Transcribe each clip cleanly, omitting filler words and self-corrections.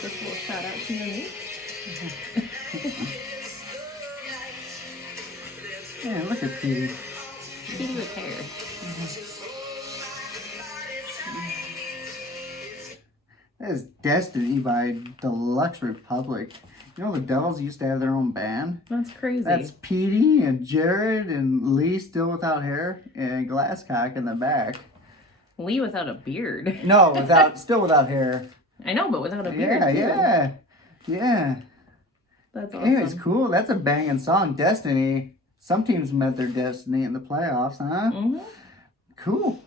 Just a little shout out to your niece. Yeah, look at Petey. Petey with hair. That is Destiny by Deluxe Republic. You know the Devils used to have their own band? That's crazy. That's Petey and Jared and Lee still without hair and Glasscock in the back. Lee without a beard. No, still without hair. I know, but without a beard too. Yeah. That's awesome. Anyways, cool. That's a banging song. Destiny. Some teams met their destiny in the playoffs, huh? Mm-hmm. Cool.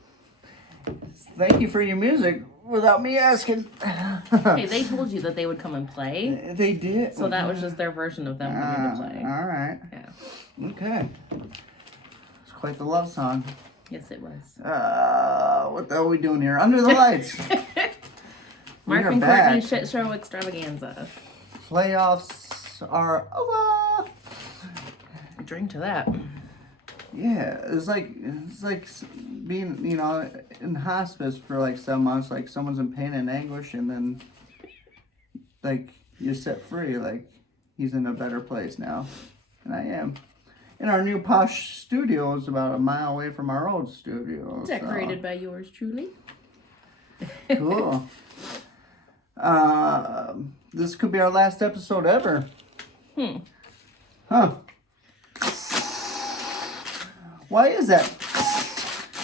Thank you for your music without me asking. Hey, they told you that they would come and play. They did. So that was just their version of them coming to play. All right. Yeah. Okay. It's quite the love song. Yes, it was. What the hell are we doing here? Under the Lights. Mark and Courtney shit show extravaganza. Playoffs are over. Drink to that. Yeah, it's like being, in hospice for like 7 months, like someone's in pain and anguish, and then like you're set free, like he's in a better place now, and I am. And our new posh studio is about a mile away from our old studio. Decorated by yours truly. Cool. This could be our last episode ever. Huh. Why is that?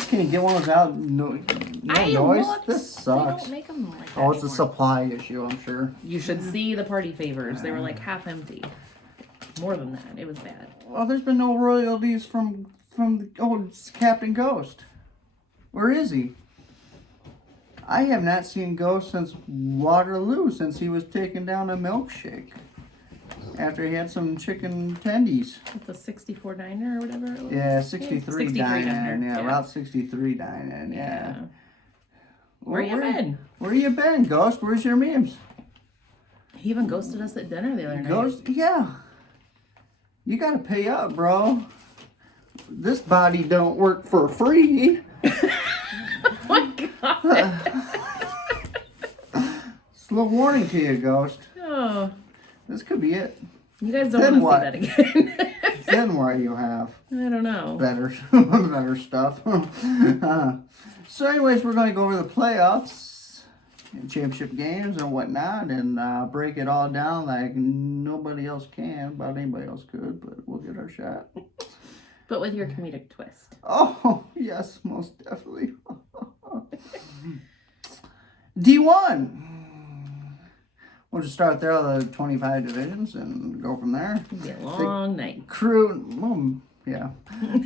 Can you get one without no noise? This sucks. They don't make them like that Oh, it's a anymore. supply issue, I'm sure. You should see the party favors. They were like half empty. More than that. It was bad. Well, there's been no royalties from the old Captain Ghost. Where is he? I have not seen Ghost since Waterloo, since he was taking down a milkshake. After he had some chicken tendies. With the 64 diner or whatever it was? Yeah, 63 dining. diner. Route 63 dining. Yeah. Where you been? Where you been, Ghost? Where's your memes? He even ghosted us at dinner the other night. Ghost? Yeah. You gotta pay up, bro. This body don't work for free. Oh my god. It's a little warning to you, Ghost. Oh. This could be it. You guys don't want to see that again. Then what you have? I don't know. Better stuff. So anyways, we're going to go over the playoffs and championship games and whatnot and break it all down like nobody else can. About anybody else could, but we'll get our shot. But with your comedic twist. Oh, yes, most definitely. D1. We'll just start there on the 25 divisions and go from there. It'll be a long night. Crew, yeah.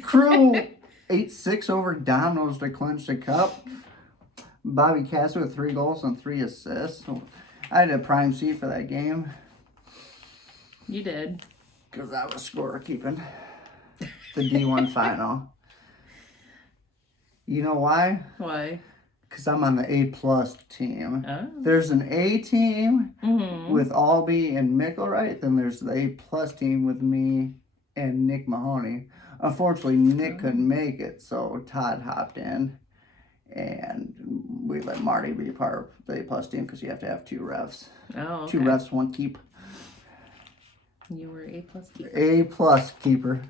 Crew 8-6 over Domino's to clinch the cup. Bobby Cass with 3 goals and 3 assists. I had a prime seat for that game. You did. Because I was scorekeeping the D1 final. You know why? Why? Because I'm on the A+ team. Oh. There's an A team Mm-hmm. with Albee and Mickelwright. Then there's the A+ team with me and Nick Mahoney. Unfortunately, Nick couldn't make it, so Todd hopped in. And we let Marty be part of the A+ team because you have to have 2 refs. Oh, okay. 2 refs, 1 keep. You were A+ keeper. A+ keeper.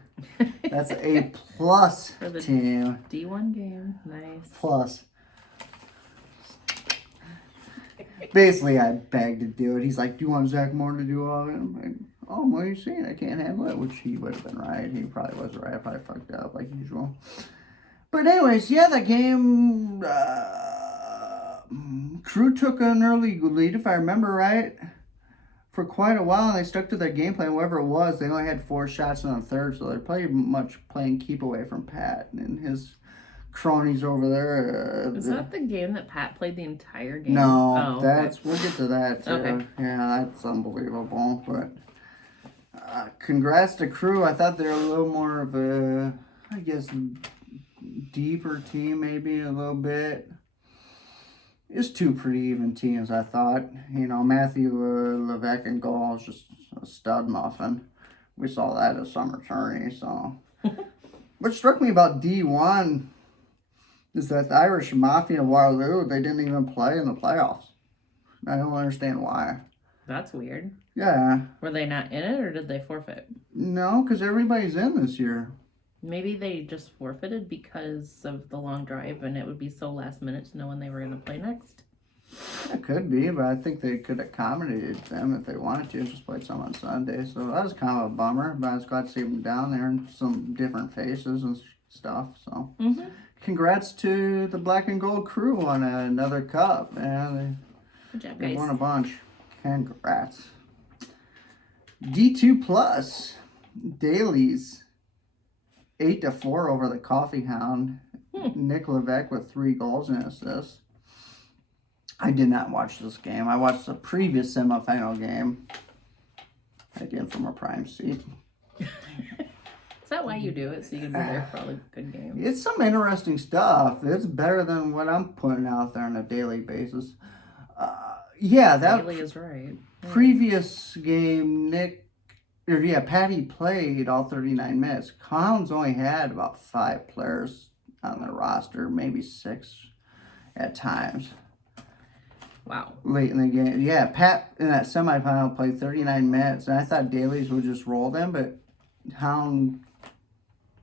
That's A+ For the team. D1 game. Nice. Plus. Basically, I begged to do it. He's like, do you want Zach Moore to do all of it? I'm like, oh, what are you saying? I can't handle it. Which he would have been right. He probably was right. I probably fucked up like usual. But anyways, yeah, the game, Crew took an early lead, if I remember right, for quite a while. And they stuck to their game plan, whatever it was. They only had 4 shots in the third, so they're pretty much playing keep away from Pat and his cronies over there. Is that the game that Pat played the entire game? No, oh, that's we'll get to that too. Okay. Yeah, that's unbelievable. But congrats to Crew. I thought they were a little more of a, I guess, deeper team, maybe a little bit. It's two pretty even teams, I thought. You know, Matthew Levesque and goal is just a stud muffin. We saw that at summer tourney, so. What struck me about D1 is that the Irish Mafia Waterloo, they didn't even play in the playoffs. I don't understand why. That's weird. Yeah. Were they not in it, or did they forfeit? No, because everybody's in this year. Maybe they just forfeited because of the long drive, and it would be so last minute to know when they were going to play next. It could be, but I think they could accommodate them if they wanted to. Just played some on Sunday, so that was kind of a bummer. But I was glad to see them down there and some different faces and stuff. So, Congrats to the Black and Gold crew on another cup, and Good job, they guys. won a bunch. Congrats. D2 plus dailies 8-4 over the Coffee Hound. Nick Levesque with 3 goals and assists. I did not watch this game. I watched the previous semifinal game. I did from a prime seat. Is that why you do it? So you can be there for all the good games? It's some interesting stuff. It's better than what I'm putting out there on a daily basis. Yeah, that Bailey is right. previous game, Patty played all 39 minutes. Hounds only had about 5 players on the roster, maybe 6 at times. Wow. Late in the game. Yeah, Pat in that semifinal played 39 minutes, and I thought Dailies would just roll them, but Hound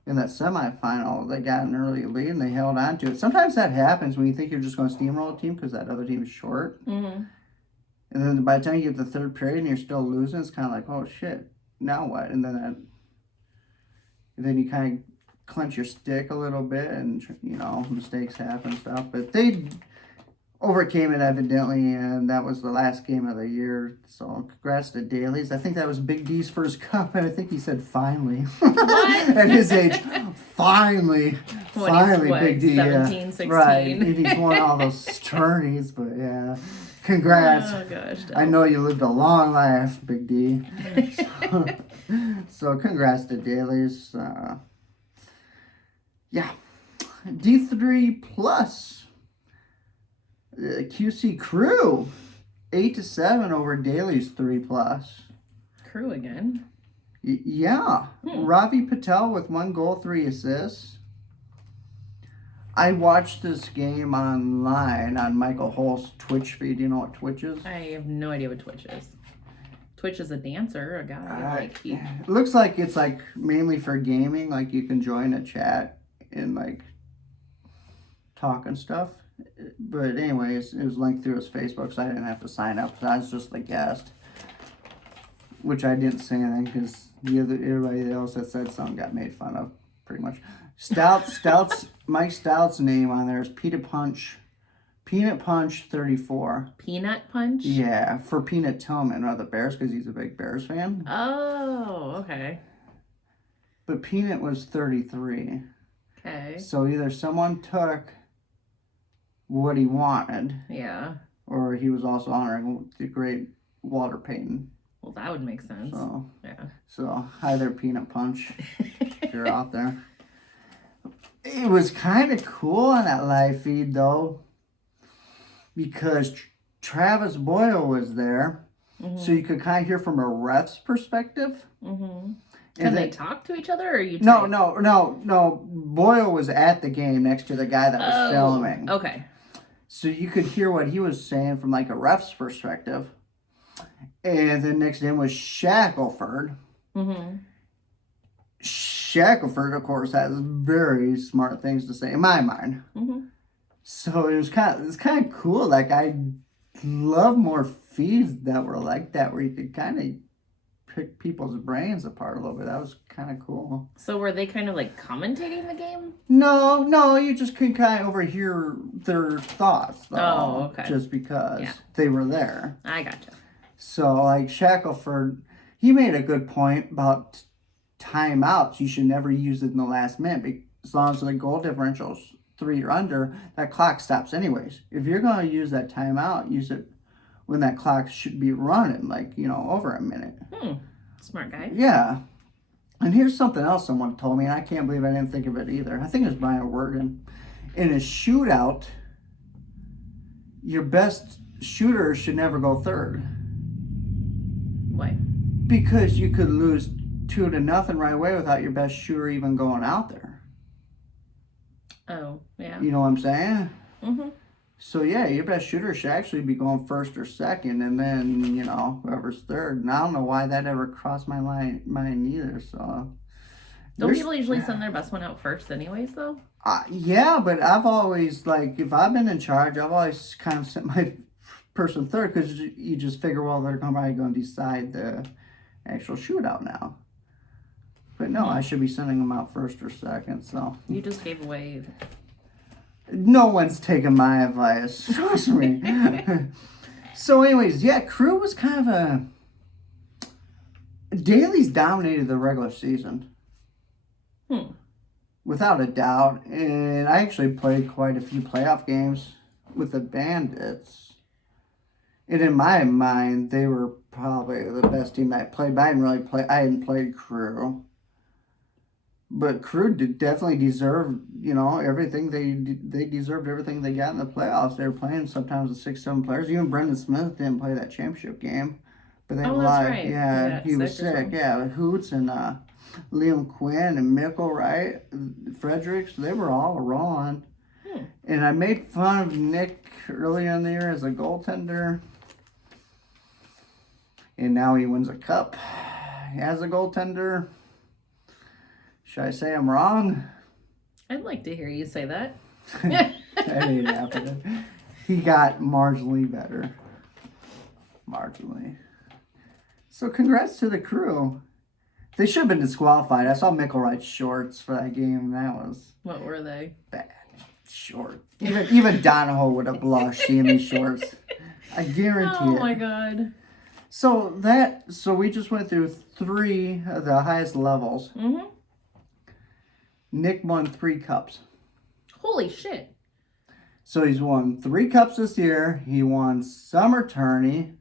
in that semifinal, they got an early lead and they held on to it. Sometimes that happens when you think you're just going to steamroll a team because that other team is short. Mm-hmm. And then by the time you get to the third period and you're still losing, it's kind of like, oh shit, now what? And then you kind of clench your stick a little bit, and you know, mistakes happen and stuff. But they overcame it evidently, and that was the last game of the year. So congrats to Dailies. I think that was Big D's first cup, and I think he said finally. What? At his age, finally. When Finally, he's, what, Big D. 17, yeah. 16? Right. And he's won all those tourneys, but yeah. Congrats. Oh, gosh. I know you lived a long life, Big D. So congrats to Dailies. Yeah. D3 plus. QC Crew. 8-7 over Dailies 3 plus. Crew again. Yeah. Ravi Patel with 1 goal, 3 assists. I watched this game online on Michael Hull's Twitch feed. Do you know what Twitch is? I have no idea what Twitch is. Twitch is a dancer, a guy. It looks like it's like mainly for gaming. Like you can join a chat and like talk and stuff. But anyways, it was linked through his Facebook, so I didn't have to sign up. So I was just the guest, which I didn't say anything because everybody else that said something got made fun of, pretty much. Mike Stout's name on there is Peanut Punch 34. Peanut Punch? Yeah, for Peanut Tillman of the Bears because he's a big Bears fan. Oh, okay. But Peanut was 33. Okay. So either someone took what he wanted, Yeah. or he was also honoring the great Walter Payton. Well, that would make sense. So, yeah. So hi there, Peanut Punch, if you're out there. It was kind of cool on that live feed, though, because Travis Boyle was there, so you could kind of hear from a ref's perspective. Mm-hmm. Can they talk to each other, or you? No. Boyle was at the game next to the guy that was filming. Okay. So you could hear what he was saying from like a ref's perspective. And then next to him was Shackelford. Mm-hmm. Shackelford, of course, has very smart things to say in my mind. Mm-hmm. So it was kind of cool. Like I love more feeds that were like that, where you could kind of pick people's brains apart a little bit. That was kind of cool. So were they kind of like commentating the game? No, you just could kind of overhear their thoughts, though. Oh, okay. Just because they were there. I gotcha. So, like, Shackelford, he made a good point about timeouts. You should never use it in the last minute. As long as the goal differential's 3 or under, that clock stops anyways. If you're going to use that timeout, use it when that clock should be running, like, over a minute. Smart guy. Yeah. And here's something else someone told me, and I can't believe I didn't think of it either. I think it was Brian Worden. In a shootout, your best shooter should never go third. Why? Because you could lose 2-0 right away without your best shooter even going out there. Oh, yeah. You know what I'm saying? Mm-hmm. So yeah, your best shooter should actually be going first or second, and then whoever's third. And I don't know why that ever crossed my mind either. So Don't people usually send their best one out first, anyways? Though. Yeah, but I've always if I've been in charge, I've always kind of sent my person third because you just figure, well, they're probably going to decide the actual shootout now. But no, I should be sending them out first or second. So you just gave away. No one's taking my advice. Trust me. So, anyways, yeah, crew was kind of Dailies dominated the regular season. Without a doubt. And I actually played quite a few playoff games with the Bandits. And in my mind, they were probably the best team I played. But I hadn't played crew. But crew definitely deserved, everything they deserved everything they got in the playoffs. They were playing sometimes with 6-7 players. Even Brendan Smith didn't play that championship game, but they that's right. Yeah, he was sick. Yeah, Hoots and Liam Quinn and Mickle, right? Fredericks, they were all rolling. And I made fun of Nick earlier in the year as a goaltender, and now he wins a cup as a goaltender. Should I say I'm wrong? I'd like to hear you say that. That ain't happening. He got marginally better. Marginally. So congrats to the crew. They should have been disqualified. I saw Mickelwright's shorts for that game, and that was... What were they? Bad. Short. Even Donahoe would have blushed seeing these shorts. I guarantee it. Oh my god. So we just went through 3 of the highest levels. Mm-hmm. Nick won 3 cups. Holy shit. So he's won 3 cups this year. He won Summer Tourney.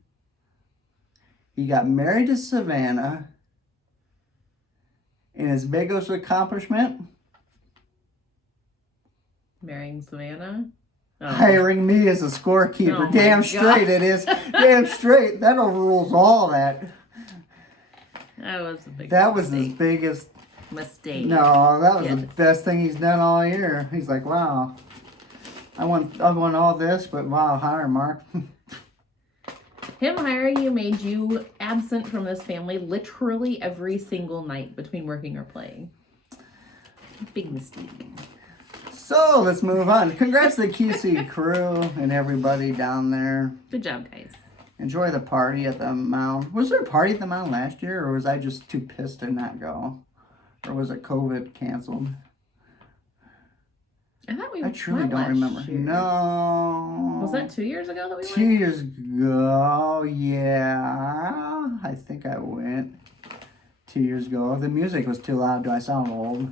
He got married to Savannah. And his biggest accomplishment? Marrying Savannah? Oh. Hiring me as a scorekeeper. Oh Damn straight it is. Damn straight. That overrules all that. That was the biggest That was mistake. his biggest... Mistake. No, that was the best thing he's done all year. He's like, wow. I won all this, but wow, hire Mark. Him hiring you made you absent from this family literally every single night between working or playing. Big mistake. So let's move on. Congrats to the QC crew and everybody down there. Good job, guys. Enjoy the party at the mound. Was there a party at the mound last year, or was I just too pissed to not go? Or was it COVID canceled? I thought we I truly went don't last remember. year. No. Was that 2 years ago that we went? 2 years ago, yeah. I think I went 2 years ago. The music was too loud. Do I sound old?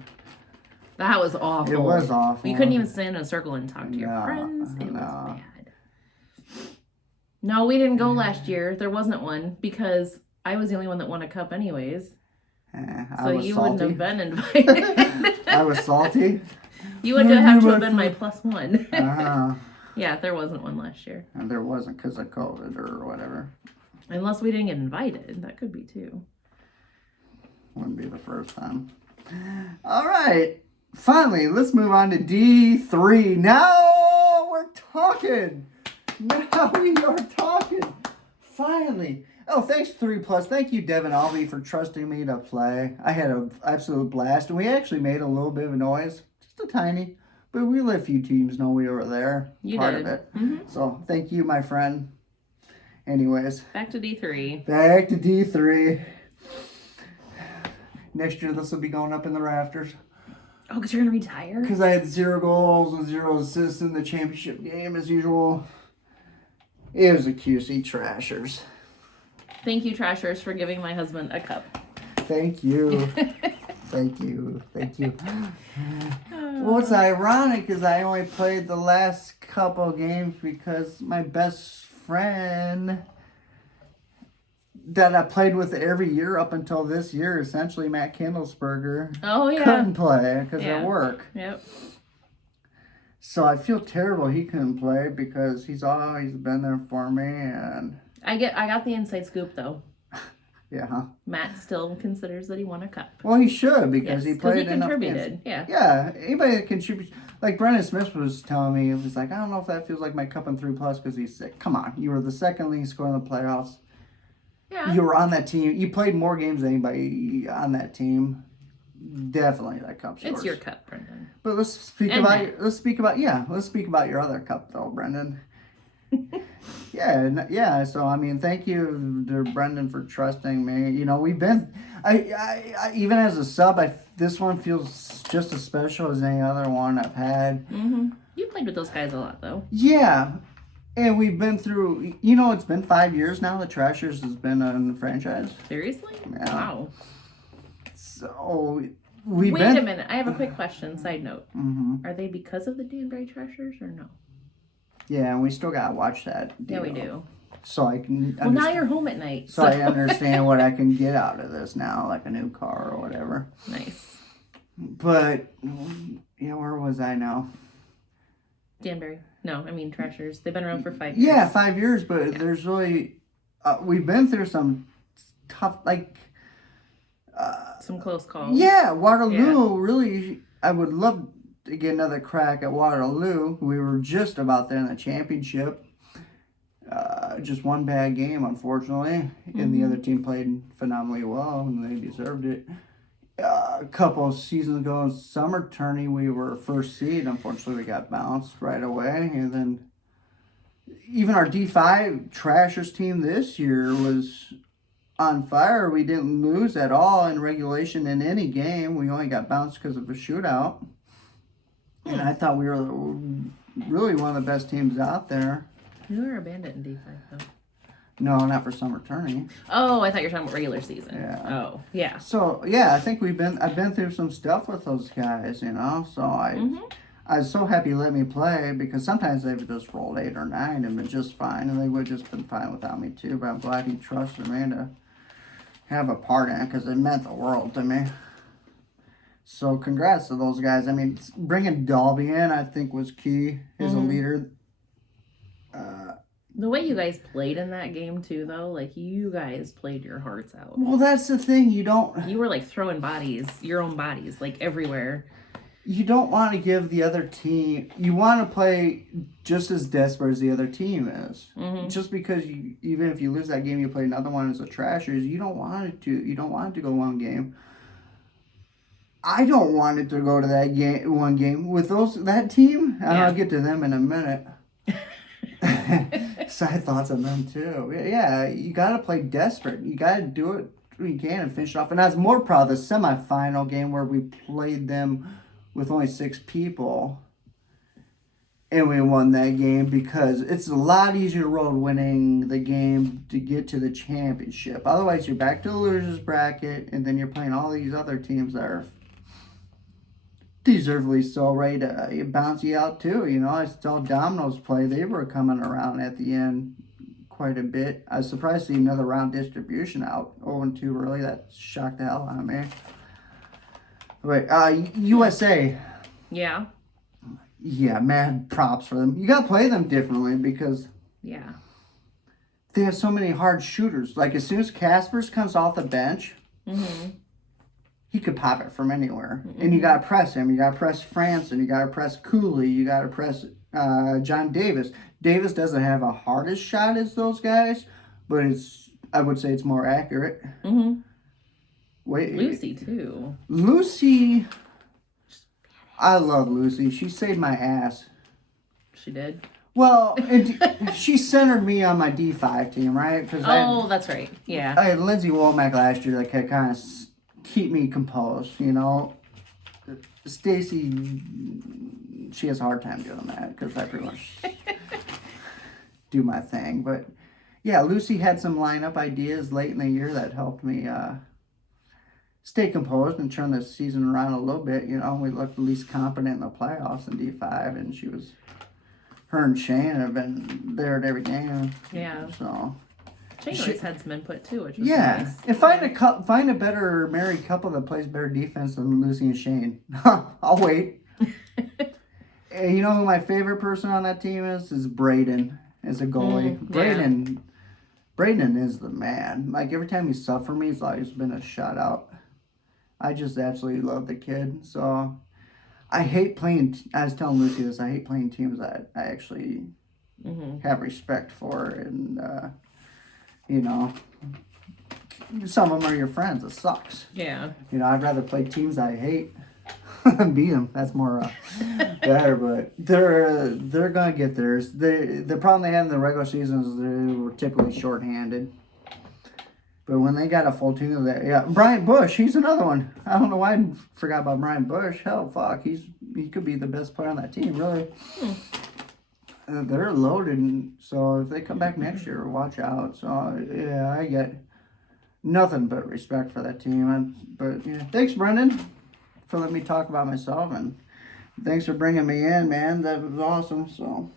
That was awful. It was awful. You couldn't even stand in a circle and talk to your friends. It was bad. No, we didn't go last year. There wasn't one because I was the only one that won a cup anyways. I So was you salty. wouldn't have been invited. I was salty. You would have to have been my +1. Uh-huh. Yeah, there wasn't one last year. And there wasn't because of COVID or whatever. Unless we didn't get invited. That could be too. Wouldn't be the first time. All right. Finally, let's move on to D3. Now we're talking. Now we are talking. Finally. Oh, thanks 3+. Thank you, Devin Alvey, for trusting me to play. I had an absolute blast. And we actually made a little bit of a noise. Just a tiny. But we let a few teams know we were there. You part did. of it. Mm-hmm. So, thank you, my friend. Anyways. Back to D3. Back to D3. Next year, this will be going up in the rafters. Oh, because you're going to retire? Because I had 0 goals and 0 assists in the championship game, as usual. It was a QC Trashers. Thank you, Trashers, for giving my husband a cup. Thank you. Thank you. Thank you. What's ironic is I only played the last couple games because my best friend that I played with every year up until this year, essentially Matt Kindlesberger, Oh, yeah. couldn't play because Yeah. of work. Yep. So I feel terrible he couldn't play because he's always been there for me, and I got the inside scoop though. yeah, huh? Matt still considers that he won a cup. Well, he should because Yes, he played he enough contributed. games. Yeah. Yeah, anybody that contributes. Like Brendan Smith was telling me, he was like, I don't know if that feels like my cup and 3+ because he's sick. Come on, you were the second leading scorer in the playoffs. Yeah. You were on that team. You played more games than anybody on that team. Definitely, that cup's yours. It's your cup, Brendan. But let's speak about your other cup though, Brendan. Yeah. So I mean, thank you to Brendan for trusting me. You know, we've been, I even as a sub, this one feels just as special as any other one I've had. Mm-hmm. You played with those guys a lot though. Yeah, and we've been through. You know, it's been 5 years now. The Trashers has been in the franchise. Seriously? Yeah. Wow. So Wait a minute. I have a quick question. Side note. Mm-hmm. Are they because of the Danbury Trashers or no? Yeah, and we still gotta watch that. Yeah, we do. So I can. Well, now you're home at night. So I understand what I can get out of this now, like a new car or whatever. Nice. But yeah, where was I now? Danbury. No, I mean Trashers. They've been around for 5 years. Yeah, 5 years, but there's really we've been through some tough, like some close calls. Yeah, Waterloo. Really, I would love to get another crack at Waterloo. We were just about there in the championship. Just one bad game, unfortunately, and the other team played phenomenally well, and they deserved it. A couple of seasons ago in summer tourney, we were first seed. Unfortunately, we got bounced right away, and then even our D5 Trashers team this year was on fire. We didn't lose at all in regulation in any game. We only got bounced because of a shootout. And I thought we were really one of the best teams out there. You were a bandit in D5 though. No, not for summer tourney. Oh, I thought you were talking about regular season. Yeah. Oh, yeah. So yeah, I think I've been through some stuff with those guys, you know. So I was so happy he let me play because sometimes they would just roll 8 or 9 and been just fine, and they would have just been fine without me too. But I'm glad he trusted me to have a part in it because it meant the world to me. So congrats to those guys. I mean, bringing Dalby in, I think, was key as a leader. The way you guys played in that game too, though, like you guys played your hearts out. Well, that's the thing. You were like throwing bodies, your own bodies, like everywhere. You don't want to give the other team. You want to play just as desperate as the other team is. Mm-hmm. Just because even if you lose that game, you play another one as a Trashers. You don't want it to. You don't want it to go one game. I don't want it to go to that game, one game with that team. And I'll get to them in a minute. Side thoughts on them too. Yeah, you got to play desperate. You got to do it when you can and finish it off. And I was more proud of the semifinal game where we played them with only 6 people, and we won that game because it's a lot easier road winning the game to get to the championship. Otherwise, you're back to the losers bracket, and then you're playing all these other teams that are deservedly so ready to bounce you out too. You know, I saw Domino's play. They were coming around at the end quite a bit. I was surprised to see another round distribution out 0-2 early. That shocked the hell out of me. Wait, USA. Yeah. Yeah, mad props for them. You gotta play them differently because they have so many hard shooters. Like as soon as Caspers comes off the bench, he could pop it from anywhere. And you gotta press him. You gotta press Franson. You gotta press Cooley. You gotta press John Davis. Davis doesn't have a hardest shot as those guys, but I would say it's more accurate. Wait, Lucy too. Lucy, I love Lucy. She saved my ass. She did. Well, she centered me on my D5 team, right? That's right. Yeah. I had Lindsay Womack last year that could kind of keep me composed, you know. Stacy, she has a hard time doing that because I pretty much do my thing. But yeah, Lucy had some lineup ideas late in the year that helped me stay composed and turn the season around a little bit. You know, we looked at least competent in the playoffs in D5, and her and Shane have been there at every game. Yeah. So Shane always had some input too, which was nice. And find a better married couple that plays better defense than Lucy and Shane. I'll wait. And you know who my favorite person on that team is? Is Braden as a goalie. Braden is the man. Like every time he's subbed for me, it's always been a shutout. I just absolutely love the kid. So I hate playing. I was telling Lucy this. I hate playing teams that I actually have respect for, and you know, some of them are your friends. It sucks. Yeah. You know, I'd rather play teams I hate and beat them. That's more better. But they're gonna get theirs. The problem they had in the regular season is they were typically shorthanded. But when they got a full team of that, yeah, Brian Bush, he's another one. I don't know why I forgot about Brian Bush. Hell, fuck, he could be the best player on that team, really. They're loaded, so if they come back next year, watch out. So yeah, I get nothing but respect for that team. But yeah, thanks, Brendan, for letting me talk about myself, and thanks for bringing me in, man. That was awesome. So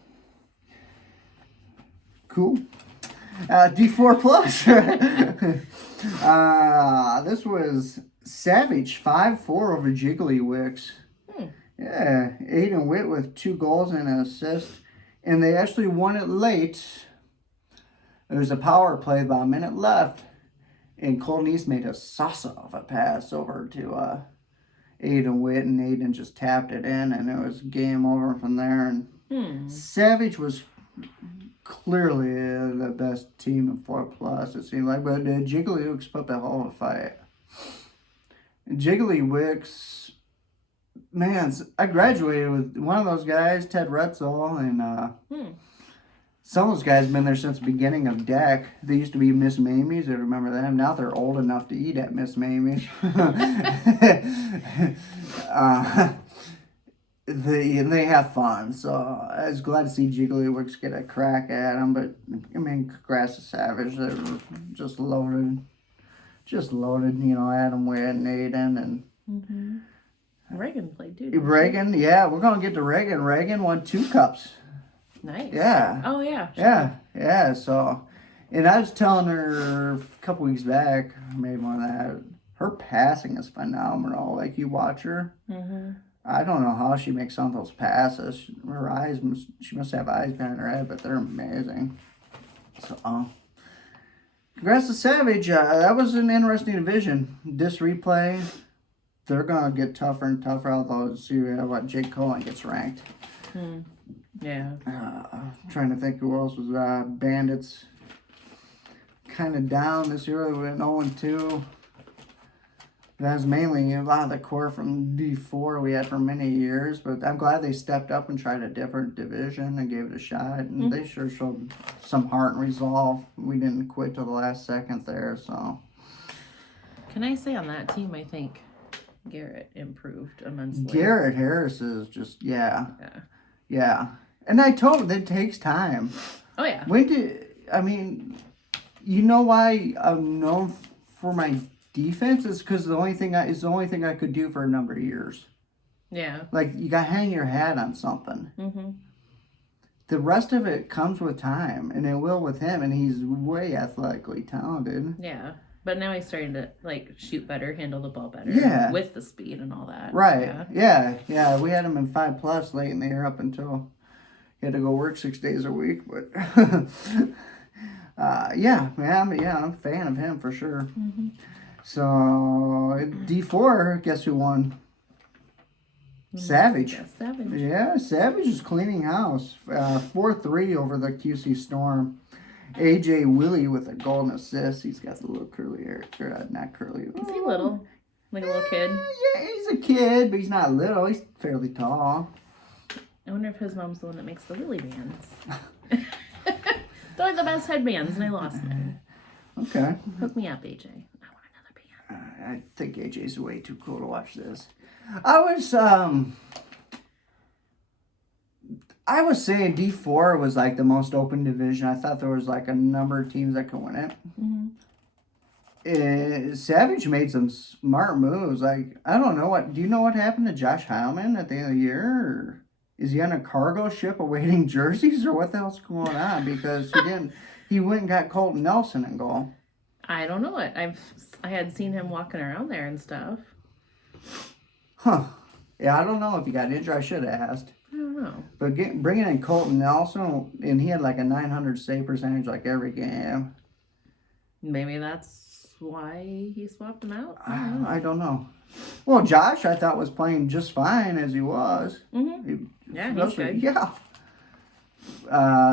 cool. D4 plus. This was Savage 5-4 over Jiggly Yeah, Aiden Witt with 2 goals and an assist, and they actually won it late. There was a power play about a minute left, and Colton East made a salsa of a pass over to Aiden Witt, and Aiden just tapped it in, and it was game over from there. And Savage was clearly the best team in 4+, it seemed like, but Jiggly Wicks put the whole fight. Jiggly Wicks, man, I graduated with one of those guys, Ted Retzel, and some of those guys have been there since the beginning of DEC. They used to be Miss Mamie's, I remember them. Now they're old enough to eat at Miss Mamie's. They have fun, so I was glad to see Jiggly Wicks get a crack at them. But I mean, congrats to Savage. They were just loaded. You know, Adam Witt and Aiden and Reagan played too. Reagan, yeah, we're gonna get to Reagan. Reagan won 2 cups. Nice. Yeah. Oh yeah. Sure. Yeah. So, and I was telling her a couple weeks back, maybe more than that. Her passing is phenomenal. Like you watch her. I don't know how she makes some of those passes. Her eyes, she must have eyes behind her head, but they're amazing. So, congrats to Savage. That was an interesting division. This replay, they're going to get tougher and tougher, although see what Jake Cohen gets ranked. Yeah. Trying to think who else was Bandits. Kind of down this year. We went 0-2. That's mainly a lot of the core from D4 we had for many years, but I'm glad they stepped up and tried a different division and gave it a shot, and they sure showed some heart and resolve. We didn't quit till the last second there, so. Can I say on that team, I think Garrett improved immensely. Garrett Harris is just, yeah. And I told him that it takes time. Oh, yeah. You know why I'm known for my defense is because the only thing I could do for a number of years. Yeah. Like you got to hang your hat on something. The rest of it comes with time, and it will with him, and he's way athletically talented. Yeah, but now he's starting to like shoot better, handle the ball better. Yeah. With the speed and all that. Right. Yeah. We had him in 5+ late in the year up until he had to go work 6 days a week, but. I'm a fan of him for sure. So, D4, guess who won? Savage. Yeah, Savage. Yeah, Savage is cleaning house. 4-3 over the QC Storm. AJ Willie with a golden assist. He's got the little curly hair. Not curly. Is he little? Like a little kid? Yeah, he's a kid, but he's not little. He's fairly tall. I wonder if his mom's the one that makes the Willy bands. They're like the best headbands, and I lost mine. Okay. Hook me up, AJ. I want another band. I think AJ's way too cool to watch this. I was saying D4 was like the most open division. I thought there was like a number of teams that could win it. Savage made some smart moves. Like, I don't know do you know what happened to Josh Heilman at the end of the year? Or is he on a cargo ship awaiting jerseys, or what the hell's going on? Because he went and got Colton Nelson in goal. I don't know it. I had seen him walking around there and stuff. Huh. Yeah, I don't know if he got injured. I should have asked. I don't don't know. But bringing in Colton Nelson, and he had like a 900 save percentage like every game. Maybe that's why he swapped him out. I don't know. Well, Josh, I thought was playing just fine as he was. Mm-hmm. He's good. Yeah.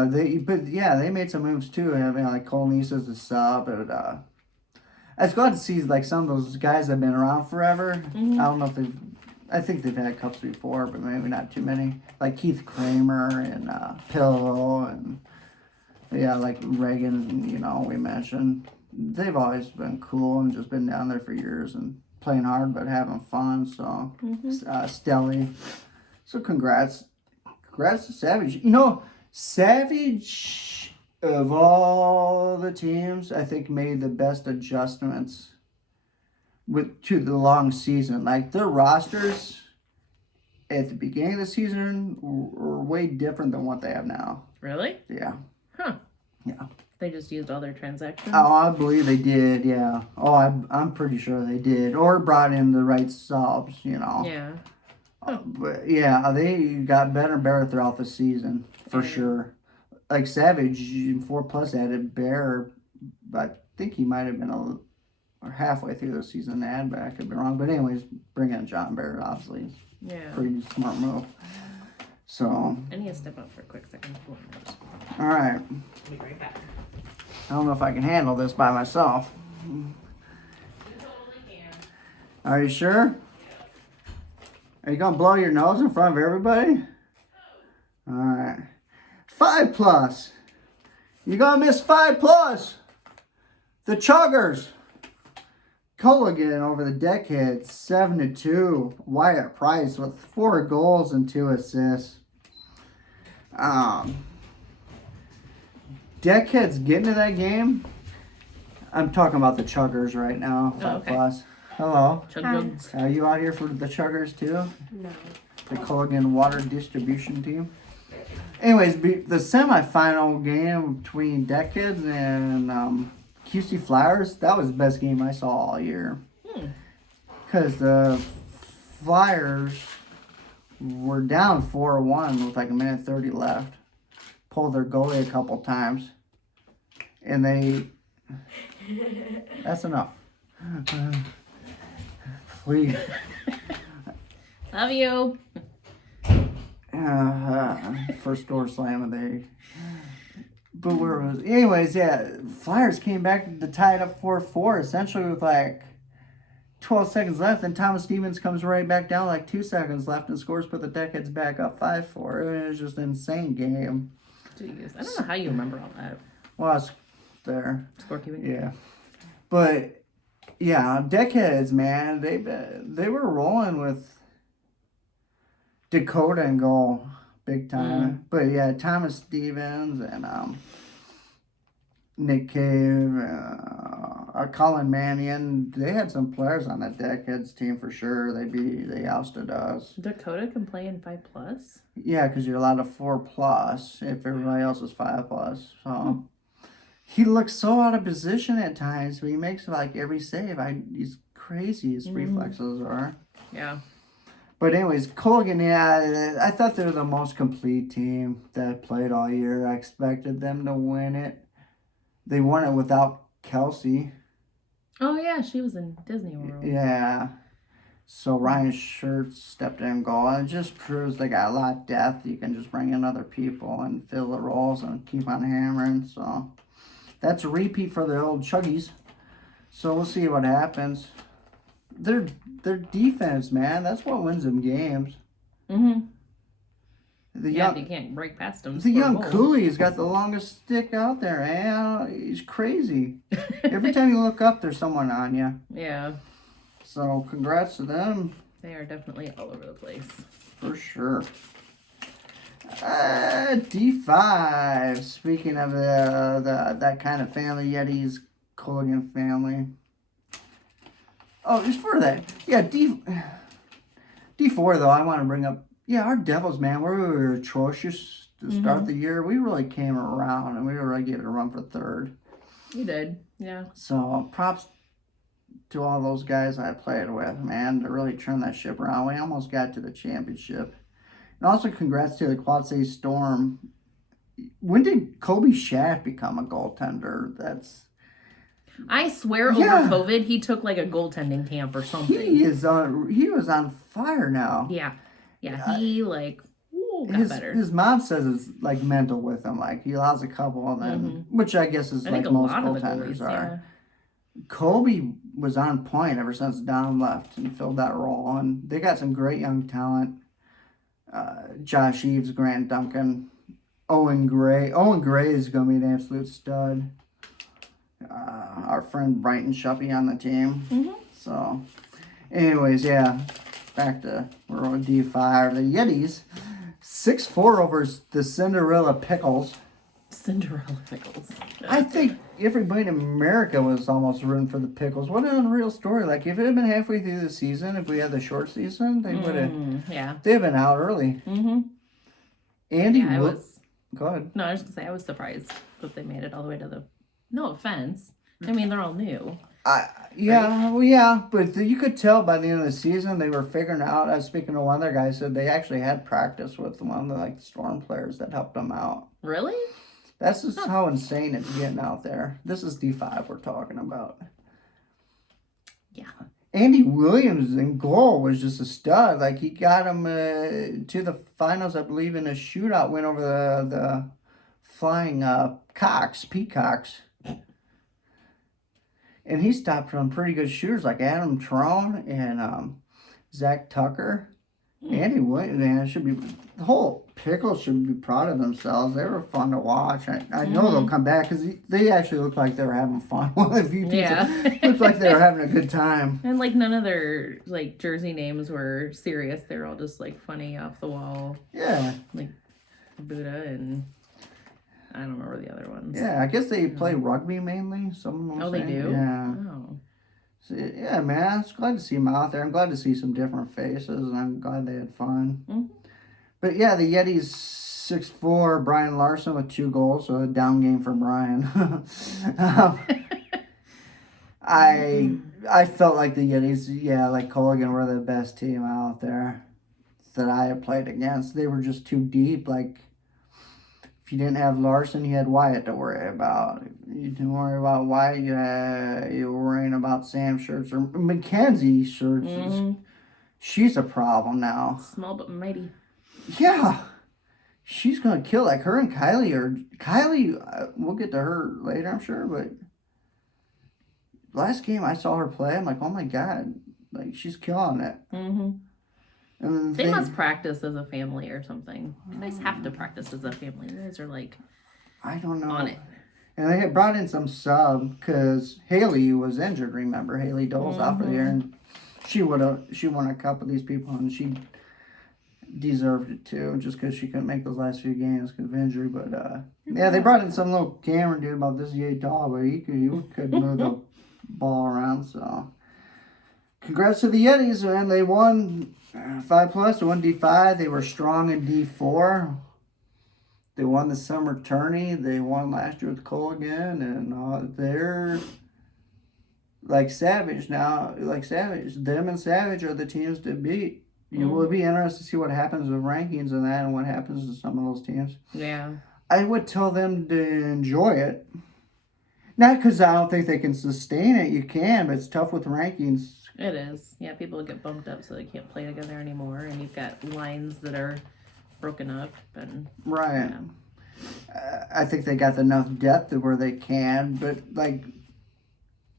They made some moves too, having like Cole Neese as a sub, but I was glad to see like some of those guys that have been around forever. Mm-hmm. I don't know if I think they've had cups before, but maybe not too many. Like Keith Kramer and Pillow and like Reagan. We mentioned they've always been cool and just been down there for years and playing hard but having fun. So Stelly. So congrats to Savage. Savage, of all the teams, I think made the best adjustments to the long season. Like their rosters at the beginning of the season were way different than what they have now. Really? Yeah. Huh. Yeah. They just used all their transactions? Oh, I believe they did, yeah. Oh, I'm pretty sure they did. Or brought in the right subs, Yeah. But yeah, they got better and better throughout the season, for sure. Like Savage, 4+ added Bear, I think he might have been halfway through the season add, but I could be wrong. But anyways, bringing in John Bear, obviously, pretty smart move. So. I need to step up for a quick second. All right. I'll be right back. I don't know if I can handle this by myself. You totally can. Are you sure? Are you gonna blow your nose in front of everybody? All right. 5+. You gonna miss 5+. The Chuggers. Culligan over the decade, 7-2. Wyatt Price with 4 goals and 2 assists. Deckheads getting to that game. I'm talking about the Chuggers right now. 5+. Hello. Chug-jugs. Are you out here for the Chuggers too? No. The Culligan Water Distribution Team. Anyways, the semifinal game between Deckheads and QC Flyers, that was the best game I saw all year. Because the Flyers were down 4-1 with like a minute 30 left. Pulled their goalie a couple times. And that's enough. Please. Love you. First door slam of the day. But where was it? Anyways, Flyers came back to tie it up 4-4, essentially with like 12 seconds left, and Thomas Stevens comes right back down like 2 seconds left and scores, put the Deckheads back up 5-4. It was just an insane game. Jeez, I don't know how you remember all that. Well, I was there. Scorekeeping? Yeah. But yeah, Deckheads, man, they were rolling with Dakota and goal big time. But yeah, Thomas Stevens and Nick Cave, Colin Mannion, they had some players on that Deckheads team for sure. They ousted us. Dakota can play in 5+? Yeah, because you're allowed a 4+ if everybody else is 5+. So. He looks so out of position at times, but he makes like every save. He's crazy, his reflexes are. Yeah. But anyways, Colgan, I thought they were the most complete team that played all year. I expected them to win it. They won it without Kelsey. Oh, yeah, she was in Disney World. Yeah. So Ryan Schertz stepped in goal. And it just proves they got a lot of depth. You can just bring in other people and fill the roles and keep on hammering. So that's a repeat for the old Chuggies. So we'll see what happens. Their defense, man, that's what wins them games. Mm-hmm. You can't break past them. The young Cooley's got the longest stick out there, man. He's crazy. Every time you look up, there's someone on you. Yeah. So congrats to them. They are definitely all over the place. For sure. D5. Speaking of that kind of family, Yetis, Culligan family. Oh, just for that. Yeah, D4 though, I want to bring up. Yeah, our Devils, man, we were atrocious to start the year. We really came around and we really gave it a run for third. You did, yeah. So props to all those guys I played with, man, to really turn that ship around. We almost got to the championship. And also, congrats to the Quad City Storm. When did Kobe Shaft become a goaltender? I swear Yeah. over COVID, he took like a goaltending camp or something. He was on fire now. Yeah. He like got better. His mom says it's like mental with him. Like he allows a couple, and then which I guess is like most goaltenders are. Kobe was on point ever since Don left and filled that role, and they got some great young talent. Josh Eves, Grant Duncan, Owen Gray. Owen Gray is going to be an absolute stud. Our friend Brighton Shuppy on the team. So, anyways, yeah, back to we're on D5. The Yetis, 6-4 over the Cinderella Pickles. Cinderella Pickles. I think everybody in America was almost rooting for the Pickles. What an unreal story! Like if it had been halfway through the season, if we had the short season, they would have. Yeah. They'd been out early. Andy, yeah, I was. Go ahead. No, I was gonna say I was surprised that they made it all the way to the. No offense. I mean, they're all new. Yeah, but you could tell by the end of the season they were figuring out. I was speaking to one other guy, said they actually had practice with one of the Storm players that helped them out. Really? That's just how insane it's getting out there. This is D5 we're talking about. Yeah. Andy Williams in goal was just a stud. Like he got him to the finals, I believe, in a shootout win over the Flying Peacocks. And he stopped from pretty good shooters like Adam Trone and Zach Tucker. Andy Williams, man, the whole Pickle should be proud of themselves. They were fun to watch. I know they'll come back because they actually looked like they were having fun. Looks like they were having a good time. And like none of their like jersey names were serious. They're all just like funny off the wall. Yeah. Like Buddha and I don't remember the other ones. Yeah, I guess they play rugby mainly. They do? Yeah. Oh. So, yeah, man, I'm just glad to see them out there. I'm glad to see some different faces, and I'm glad they had fun. But yeah, the Yetis 6-4, Brian Larson with 2 goals, so a down game for Brian. I felt like the Yetis, like Colgan, were the best team out there that I had played against. They were just too deep. Like, if you didn't have Larson, you had Wyatt to worry about. You didn't worry about Wyatt, you were worrying about Sam Shirts or Mackenzie Shirts. She's a problem now. Small but mighty. Yeah. She's going to kill. Like her and Kylie, we'll get to her later, I'm sure, but last game I saw her play, I'm like, oh my God. Like, she's killing it. And they must practice as a family or something. You guys have to practice as a family. You guys are like, I don't know. On it. And they had brought in some sub because Haley was injured. Remember, Haley Dole's out for the year, and she won a cup with these people, and she deserved it too, just because she couldn't make those last few games because of injury. But they brought in some little Cameron dude about this year tall, but he could move the ball around. So, congrats to the Yetis, man. They won 5+. They won D5. They were strong in D4. They won the summer tourney. They won last year with Colgan, and they're like Savage now. Like Savage, them and Savage are the teams to beat. It will be interesting to see what happens with rankings and that, and what happens to some of those teams. Yeah, I would tell them to enjoy it. Not because I don't think they can sustain it. You can, but it's tough with rankings. it is. Yeah, people get bumped up so they can't play together anymore, and you've got lines that are broken up and right. I think they got enough depth to where they can, but like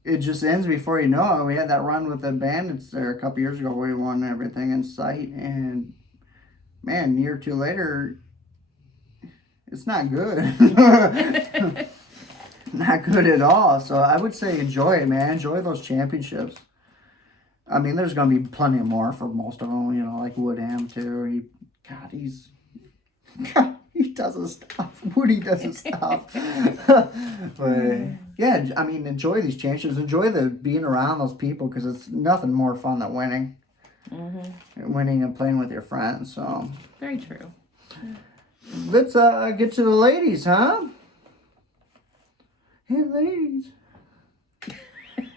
it just ends before you know it. We had that run with the Bandits there a couple years ago where we won everything in sight, and man, a year or two later, it's not good. Not good at all. So I would say enjoy it, man. Enjoy those championships. I mean, there's going to be plenty more for most of them, like Woodham too. He doesn't stop. Woody doesn't stop. But yeah, I mean, enjoy these championships. Enjoy being around those people because it's nothing more fun than winning. Winning and playing with your friends. So very true. Let's get to the ladies, huh? Hey, ladies.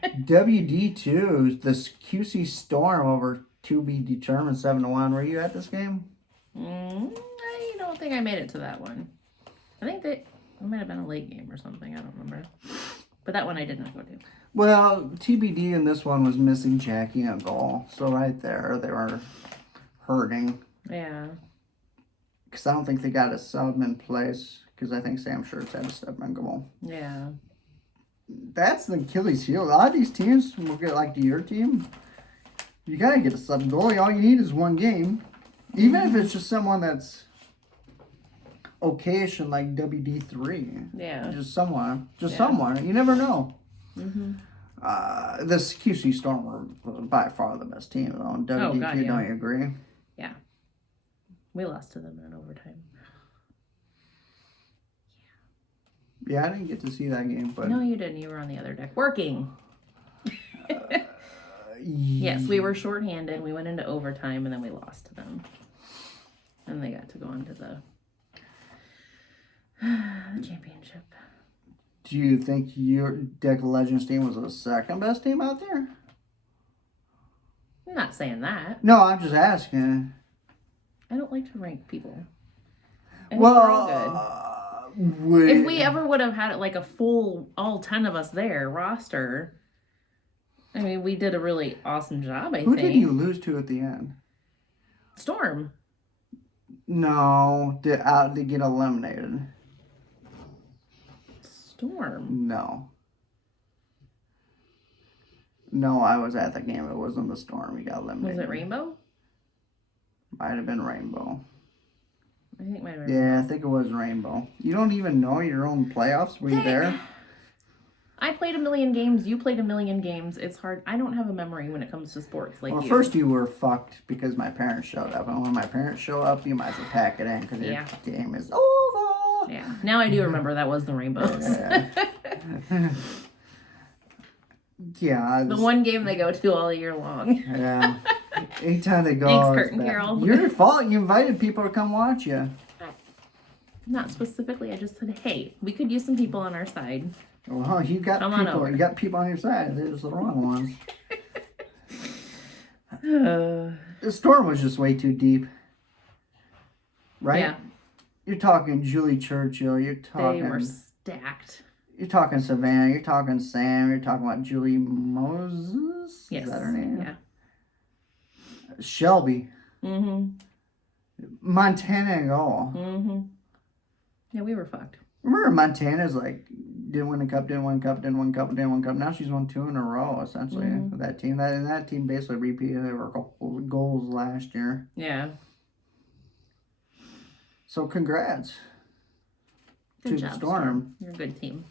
WD2, the QC Storm over to be determined 7-1. Were you at this game? I don't think I made it to that one. I think that it might have been a late game or something. I don't remember. But that one I did not go to. Well, TBD in this one was missing Jackie a goal. So right there, they were hurting. Yeah. Because I don't think they got a sub in place. Because I think Sam Schertz had a step and goal. Yeah. That's the Achilles heel. A lot of these teams will get like to your team. You got to get a sub goalie. All you need is one game. Even if it's just someone that's okayish in like WD3. Yeah. Just someone. You never know. Mm-hmm. This QC Storm were by far the best team though. WD2, God, yeah. Don't you agree? Yeah. We lost to them in overtime. Yeah, I didn't get to see that game, but No, you didn't. You were on the other deck working. Yes, we were shorthanded. We went into overtime and then we lost to them. And they got to go on to the championship. Do you think your Deck of Legends team was the second best team out there? I'm not saying that. No, I'm just asking. I don't like to rank people. I think we're all good. If we ever would have had like a full, all 10 of us there roster, I mean, we did a really awesome job, I think. Who did you lose to at the end? Storm. No, to get eliminated. Storm. No, I was at the game. It wasn't the Storm. You got eliminated. Was it Rainbow? Might have been Rainbow. I think it might have been Yeah, I think it was Rainbow. You don't even know your own playoffs? Were you there? I played a million games. You played a million games. It's hard. I don't have a memory when it comes to sports like you. First you were fucked because my parents showed up. And when my parents show up, you might as well pack it in because your game is over. Yeah. Now I do remember that was the Rainbows. Yeah. Yeah. The one game they go to all year long. Yeah. Anytime they go. Thanks, Kurt and Carol. Your fault. You invited people to come watch you. Not specifically. I just said, hey, we could use some people on our side. Well, you got Come on people. over. You got people on your side. They're just the wrong ones. The storm was just way too deep. Right? Yeah. You're talking Julie Churchill. You're talking. They were stacked. You're talking Savannah. You're talking Sam. You're talking about Julie Moses. Yes. Is that her name? Yeah. Shelby. Mm-hmm. Montana goal. Mm-hmm. Yeah, we were fucked. Remember Montana's like didn't win a cup, didn't win a cup, didn't win a cup, didn't win a cup. Now she's won 2 in a row essentially with that team. That team basically repeated their goals last year. Yeah. So congrats Good to job, the Storm. You're a good team.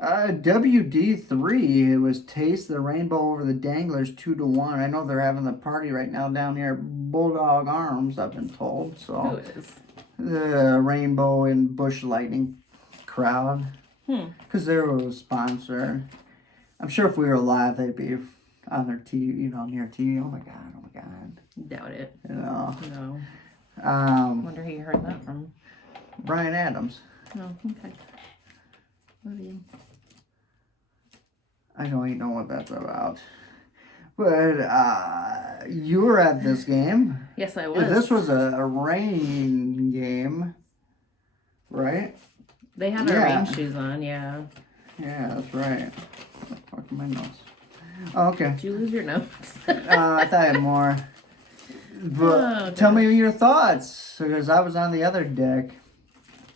WD3, it was Taste the Rainbow over the Danglers 2-1. I know they're having the party right now down here at Bulldog Arms, I've been told. Who So is? the Rainbow and Bush Lightning crowd. Because they were a sponsor. I'm sure if we were live, they'd be on their TV, near TV. Oh my God. Doubt it. No. Wonder who you heard that from. Brian Adams. Oh, okay. Love you. I don't even know what that's about. But you were at this game. Yes, I was. This was a rain game, right? They had our rain shoes on, yeah. Yeah, that's right. Fuck my notes. Oh, okay. Did you lose your notes? I thought I had more. But tell me your thoughts, because I was on the other deck.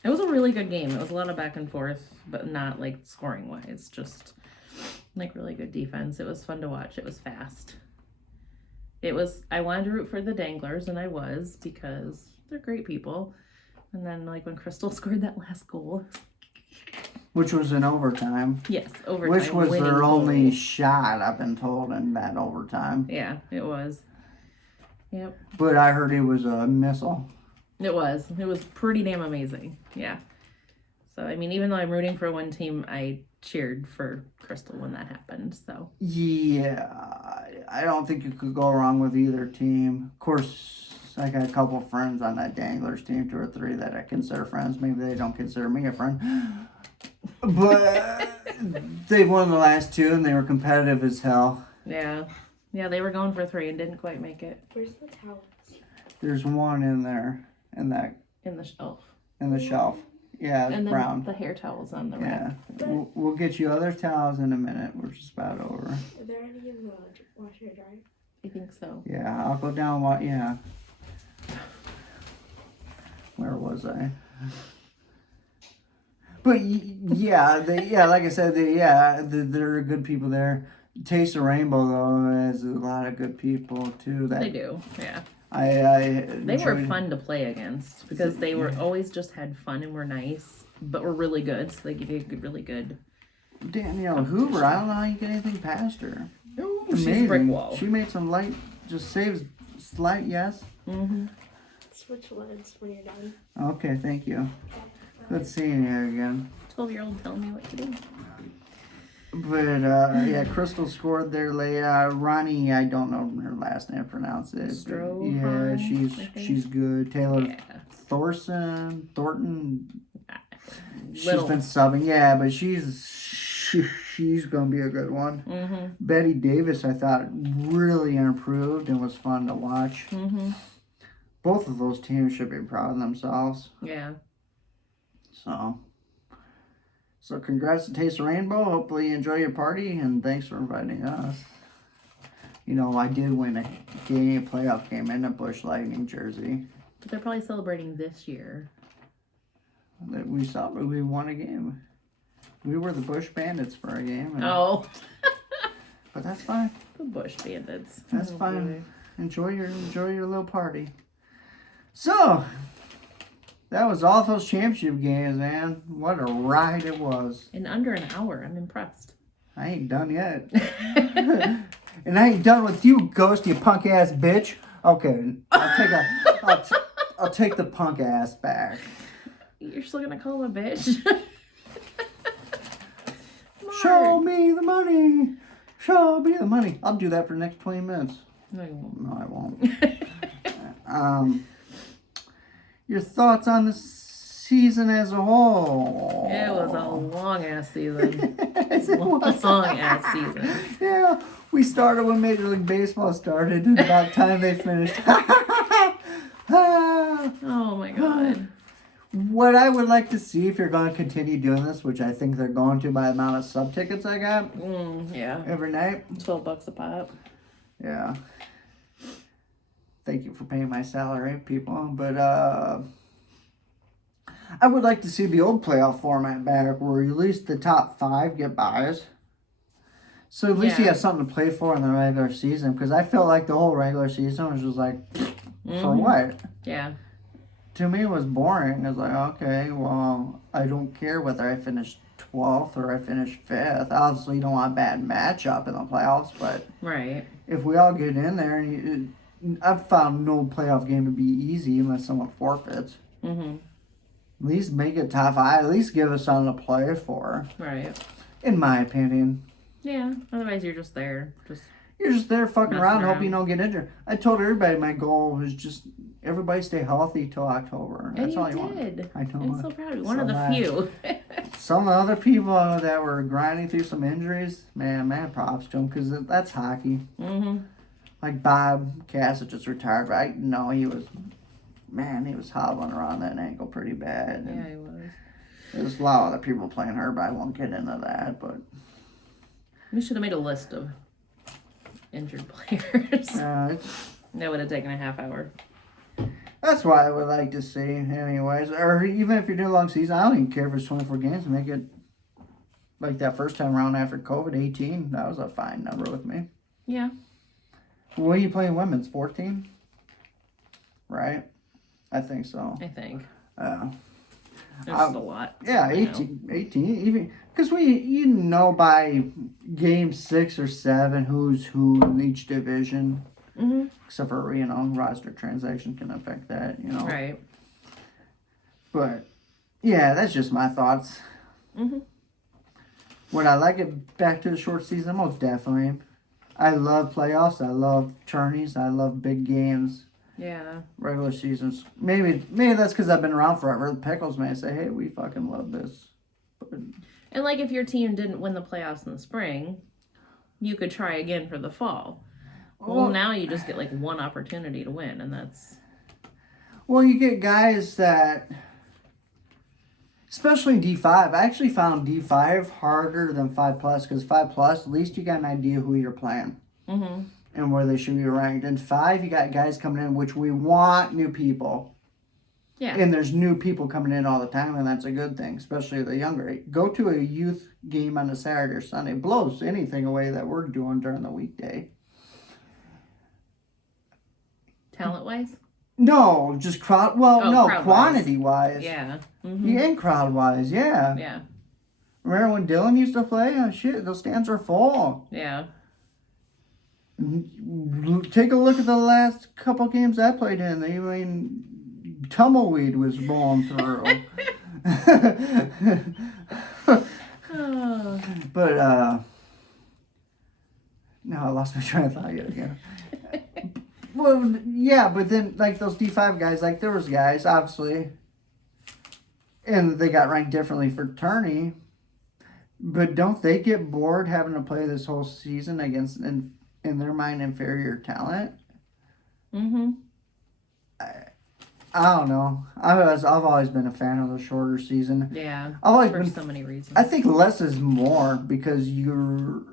It was a really good game. It was a lot of back and forth, but not like scoring wise. Just like really good defense. It was fun to watch. It was fast. I wanted to root for the Danglers, and I was, because they're great people. And then like when Crystal scored that last goal. Which was in overtime. Yes, overtime. Which was their goal. only shot, I've been told, in that overtime. Yeah, it was. Yep. But I heard it was a missile. It was. It was pretty damn amazing. Yeah. So, I mean, even though I'm rooting for one team, I cheered for Crystal when that happened, so. Yeah, I don't think you could go wrong with either team. Of course, I got a couple of friends on that Danglers team, 2 or 3 that I consider friends. Maybe they don't consider me a friend. But they won the last 2, and they were competitive as hell. Yeah. Yeah, they were going for 3 and didn't quite make it. Where's the towels? There's one in there. in that in the shelf. in the shelf. Yeah, it's And then brown. the hair towels on the Yeah, rack. we'll get you other towels in a minute. We're just about over. Are there any in the washer and dryer? I think so. Yeah, I'll go down. Yeah. Where was I? But yeah, like I said, there are good people there. Taste of Rainbow though has a lot of good people too. They do, yeah. They were fun to play against because they were always just had fun and were nice, but were really good. So they give you a good, really good. Danielle Hoover, I don't know how you get anything past her. Oh, she's a brick wall. She made some light, just saves slight, yes. Mm-hmm. Switch lids when you're done. Okay, thank you. Good seeing you again. 12-year-old telling me what to do. But yeah, Crystal scored there late. Ronnie, I don't know her last name, pronounce it. Strohan, Yeah, she's good. Taylor Yeah. Thornton. She's Little. been subbing, yeah, but she's gonna be a good one. Mm-hmm. Betty Davis, I thought, really improved and was fun to watch. Mm-hmm. Both of those teams should be proud of themselves. Yeah. So congrats to Taste of Rainbow. Hopefully you enjoy your party, and thanks for inviting us. You know, I did win a playoff game in a Busch Lightning jersey. But they're probably celebrating this year. That we saw, but we won a game. We were the Bush Bandits for a game. Oh. But that's fine. The Bush Bandits. That's Oh, fine. boy. Enjoy your little party. So, that was all those championship games, man. What a ride it was. In under an hour. I'm impressed. I ain't done yet. And I ain't done with you, Ghost, you punk ass bitch. Okay, I'll take the punk ass back. You're still gonna call him a bitch? Show me the money. Show me the money. I'll do that for the next 20 minutes. No, you won't. No, I won't. Your thoughts on the season as a whole? It was a long ass season. Long ass season. Yeah, we started when Major League Baseball started, and about time they finished. Oh my god. What I would like to see, if you're going to continue doing this, which I think they're going to by the amount of sub tickets I got Yeah. every night. $12 a pop. Yeah. Thank you for paying my salary, people. But I would like to see the old playoff format back, where at least the top 5 get buys. So at least you have something to play for in the regular season. Because I felt like the whole regular season was just like, for what? Yeah. To me, it was boring. It was like, okay, well, I don't care whether I finish 12th or I finish 5th. Obviously, you don't want a bad matchup in the playoffs, but Right. if we all get in there, I've found no playoff game to be easy unless someone forfeits. Mm-hmm. At least make it top 5. At least give us something to play for, Right. in my opinion. Yeah. Otherwise, you're just there. You're just there fucking Messing around, hope around. you don't get injured. I told everybody my goal was just everybody stay healthy till October. And That's you all you want. did. I know. I'm so proud of you. One So of the glad. few. Some of the other people that were grinding through some injuries, man, props to them, because that's hockey. Mm-hmm. Like Bob Cassett just retired, but I know he was hobbling around that ankle pretty bad. Yeah, And he was. there's a lot of other people playing hurt, but I won't get into that. But We should have made a list of injured players. That would have taken a half hour. that's what I would like to see, anyways. Or even if you're doing a long season, I don't even care if it's 24 games. Make it like that first time around after COVID, 18. That was a fine number with me. Yeah. What are you playing women's? 14? Right? I think so. I think. There's just a lot. Yeah, 18 even because by game 6 or 7 who's who in each division. Mm-hmm. Except for, roster transaction can affect that, Right. But, yeah, that's just my thoughts. Mm-hmm. Would I like it back to the short season? Most definitely. I love playoffs. I love tourneys. I love big games. Yeah. Regular seasons. Maybe that's because I've been around forever. The Pickles may say, hey, we fucking love this. But, And like if your team didn't win the playoffs in the spring, you could try again for the fall. Well, now you just get like one opportunity to win, and that's... Well, you get guys that, especially in D5. I actually found D5 harder than 5 plus because 5 plus, at least you got an idea who you're playing Mm-hmm. and where they should be ranked. In 5, you got guys coming in, which we want new people. Yeah. And there's new people coming in all the time, and that's a good thing, especially the younger age. Go to a youth game on a Saturday or Sunday. It blows anything away that we're doing during the weekday. Talent-wise? No, just crowd. Well, Oh, no, crowd-wise. quantity-wise. Yeah. Mm-hmm. Yeah, and crowd-wise, yeah. Yeah. Remember when Dylan used to play? Oh, shit, those stands are full. Yeah. Take a look at the last couple games I played in. I mean, tumbleweed was blowing through. Oh. But, no, I lost my train of thought yet again. Well, yeah, but then, like, those D5 guys, like, there was guys, obviously, and they got ranked differently for tourney, but don't they get bored having to play this whole season against, in their mind, inferior talent? Mm-hmm. I don't know. I've always been a fan of the shorter season. Yeah. I've always For been, so many reasons. I think less is more because You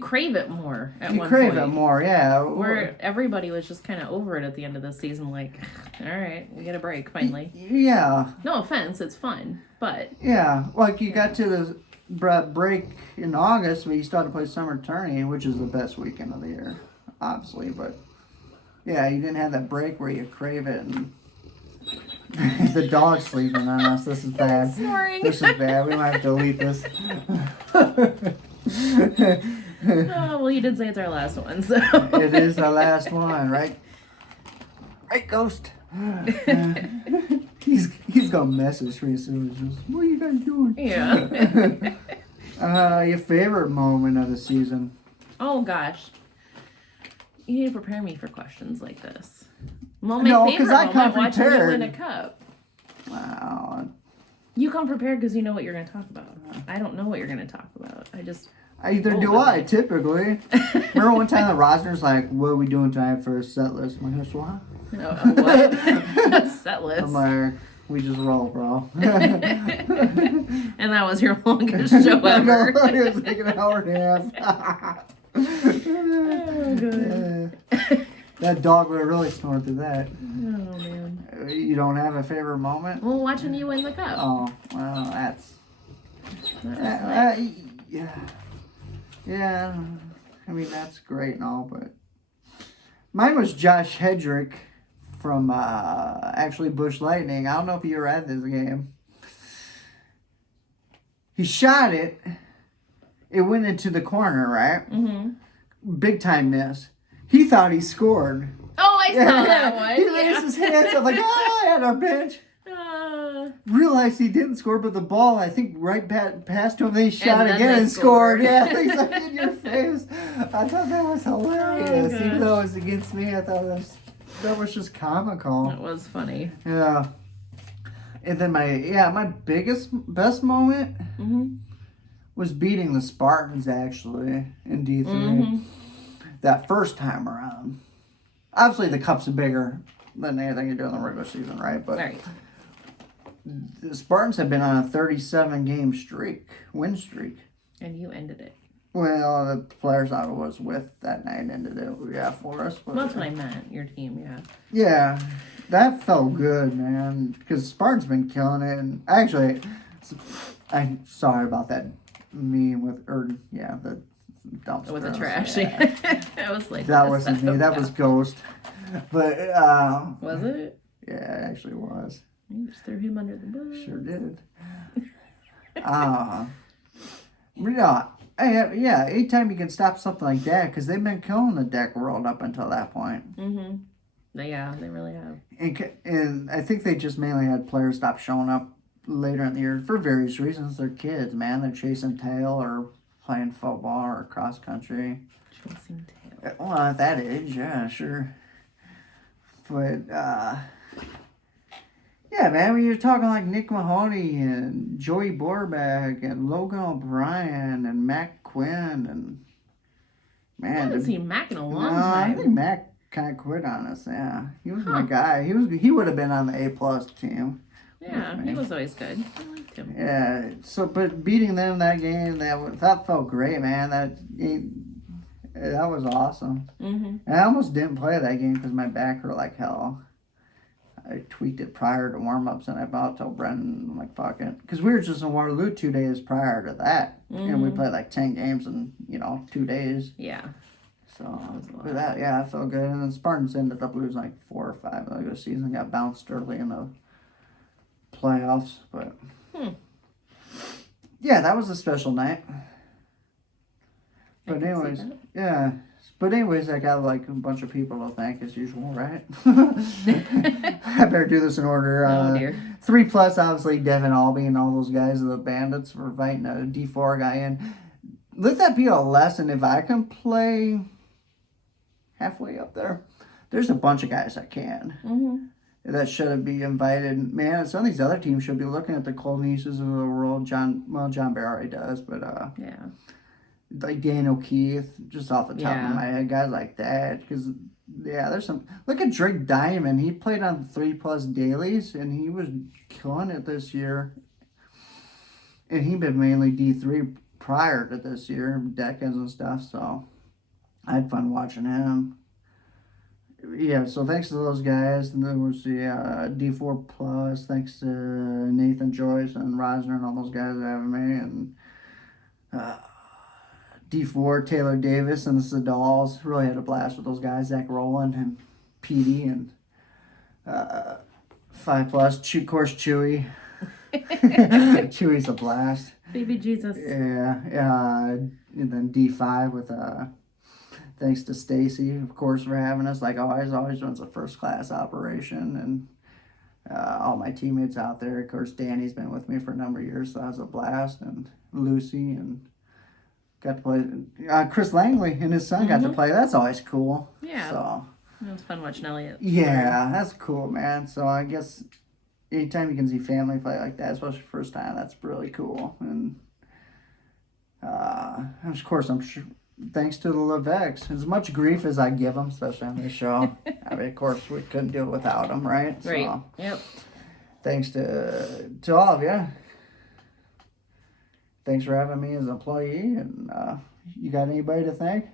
crave it more at you one crave point. it more, yeah. Where everybody was just kind of over it at the end of the season, like, all right, we get a break finally. Yeah. No offense, it's fun, but Yeah, like you got to the break in August, but you started to play summer tourney, which is the best weekend of the year, obviously. But yeah, you didn't have that break where you crave it. And the dog's sleeping on us. This is bad. snoring. This is bad. We might have to delete this. Oh, well, you did say it's our last one, so. It is our last one, right? Right, Ghost. He's gonna message me as soon as just, what are you guys doing? Yeah. Your favorite moment of the season? Oh, gosh. You need to prepare me for questions like this. Well, my No, 'cause favorite I moment, come watching you prepared. win a cup. Wow. You come prepared because you know what you're going to talk about. I don't know what you're going to talk about. Either roll do with I, it. typically. Remember one time the Rosner's like, what are we doing tonight for a set list? I'm like, what? What? Set list. I'm like, we just roll, bro. And that was your longest show ever. It was like an hour and a half. Oh, good. That dog would have really snored through that. Oh, man. You don't have a favorite moment? Well, watching you win the cup. Oh, well, that's... yeah. Yeah. I mean, that's great and all, but... Mine was Josh Hedrick from, actually, Bush Lightning. I don't know if you were at this game. He shot it. It went into the corner, right? Mm-hmm. Big time miss. He thought he scored. Oh, I saw that one. He raised his hands up like, at our bench. Realized he didn't score, but the ball, I think, right passed to him. Then he shot then again they and scored. scored. Yeah, he's like in your face. I thought that was hilarious. Oh, Even though it was against me, I thought that was just comical. That was funny. Yeah. And then my best moment Mm-hmm. was beating the Spartans, actually, in D3. Mm-hmm. That first time around. Obviously, the cup's bigger than anything you do in the regular season, right? But Right. the Spartans have been on a 37-game win streak. And you ended it. Well, the players I was with that night ended it, for us. But Well, that's what I meant. Your team, yeah. yeah, that felt good, man. Because Spartans been killing it. And actually, I'm sorry about that meme with, the dumpster. With the trash. Yeah. I was like, That what is wasn't me. That was Ghost. But Was it? yeah, it actually was. You just threw him under the bus. Sure did. Anytime you can stop something like that, because they've been killing the deck world up until that point. Mm-hmm. Yeah, they really have. And I think they just mainly had players stop showing up later in the year for various reasons. They're kids, man. They're chasing tail or playing football or cross country. Chasing tail. Well, at that age, yeah, sure. But, yeah, man, when you're talking like Nick Mahoney and Joey Borbeck and Logan O'Brien and Mac Quinn and, I man. haven't seen Mac in a long I time. think Mac kind of quit on us. Yeah, he was Huh. my guy. He would have been on the A+ team. Yeah, me. he was always good. I liked him. Yeah. So, but beating them that game, that felt great, man. That was awesome. Mm-hmm. And I almost didn't play that game because my back hurt like hell. I tweaked it prior to warm-ups, and I about told Brendan, I'm like, fuck it. Because we were just in Waterloo 2 days prior to that. And we played like 10 games in, 2 days. Yeah. So, was a lot. but that felt good. And then Spartans ended up losing like 4 or 5 of the season. Got bounced early in the playoffs. But, yeah, that was a special night. I But can see anyways, that. yeah. But anyways, I got like a bunch of people to thank as usual, right? I better do this in order. Oh dear. 3+, obviously, Devin Albee and all those guys, the Bandits, for inviting a D4 guy in. Let that be a lesson. If I can play halfway up there, there's a bunch of guys that can. Mm-hmm. That should be invited. Man, some of these other teams should be looking at the Cole Nieces of the world. John Bear already does, but Yeah. like Daniel Keith, just off the top Yeah. of my head, guys like that. Because, yeah, there's some. Look at Drake Diamond. He played on 3+ dailies, and he was killing it this year. And he'd been mainly D3 prior to this year, decades and stuff, so I had fun watching him. Yeah, so thanks to those guys. And there was the D4+, thanks to Nathan Joyce and Rosner and all those guys having me. And D4, Taylor Davis and the Sedals. Really had a blast with those guys, Zach Rowland and Petey. And 5+, of course, Chewy. Chewy's a blast. Baby Jesus. Yeah, and then D5 with thanks to Stacy, of course, for having us. Like always runs a first-class operation, and all my teammates out there. Of course, Danny's been with me for a number of years, so that was a blast. And Lucy, and got to play. Chris Langley and his son got to play. That's always cool. Yeah. So It was fun watching Elliot. yeah, that's cool, man. So I guess anytime you can see family play like that, especially first time, that's really cool. And of course, I'm sure, thanks to the Leveques, as much grief as I give them, especially on this show. I mean, of course, we couldn't do it without them, right? Right. So, Yep. thanks to all of you. Thanks for having me as an employee. And you got anybody to thank?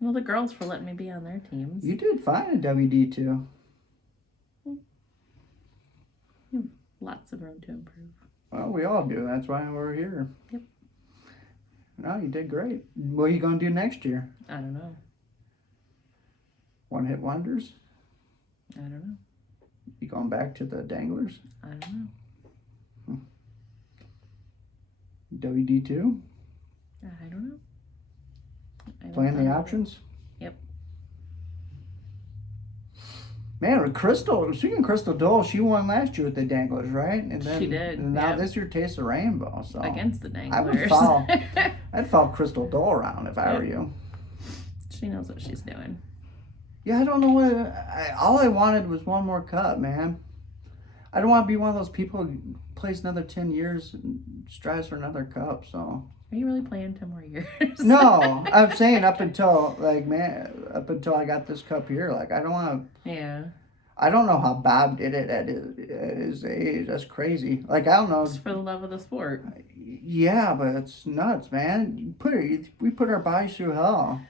Well, the girls for letting me be on their teams. You did fine in WD2. Lots of room to improve. Well, we all do. That's why we're here. Yep. No, you did great. What are you going to do next year? I don't know. One-hit wonders? I don't know. You going back to the Danglers? I don't know. WD2? I don't know. I haven't Playing thought the about it. options? Yep. Man, with Crystal, speaking of Crystal Dole, she won last year with the Danglers, right? And then, She did, And now yeah. this year, Taste the Rainbow. So Against the I would Danglers. I'd follow Crystal Dole around if I were Yep. you. She knows what she's doing. Yeah, I don't know what. All I wanted was one more cup, man. I don't want to be one of those people who plays another 10 years and strives for another cup, so. Are you really playing 10 more years? No, I'm saying up until I got this cup here. Like, I don't want to. Yeah. I don't know how Bob did it at his age. That's crazy. Like, I don't know. It's for the love of the sport. Yeah, but it's nuts, man. We put our bodies through hell.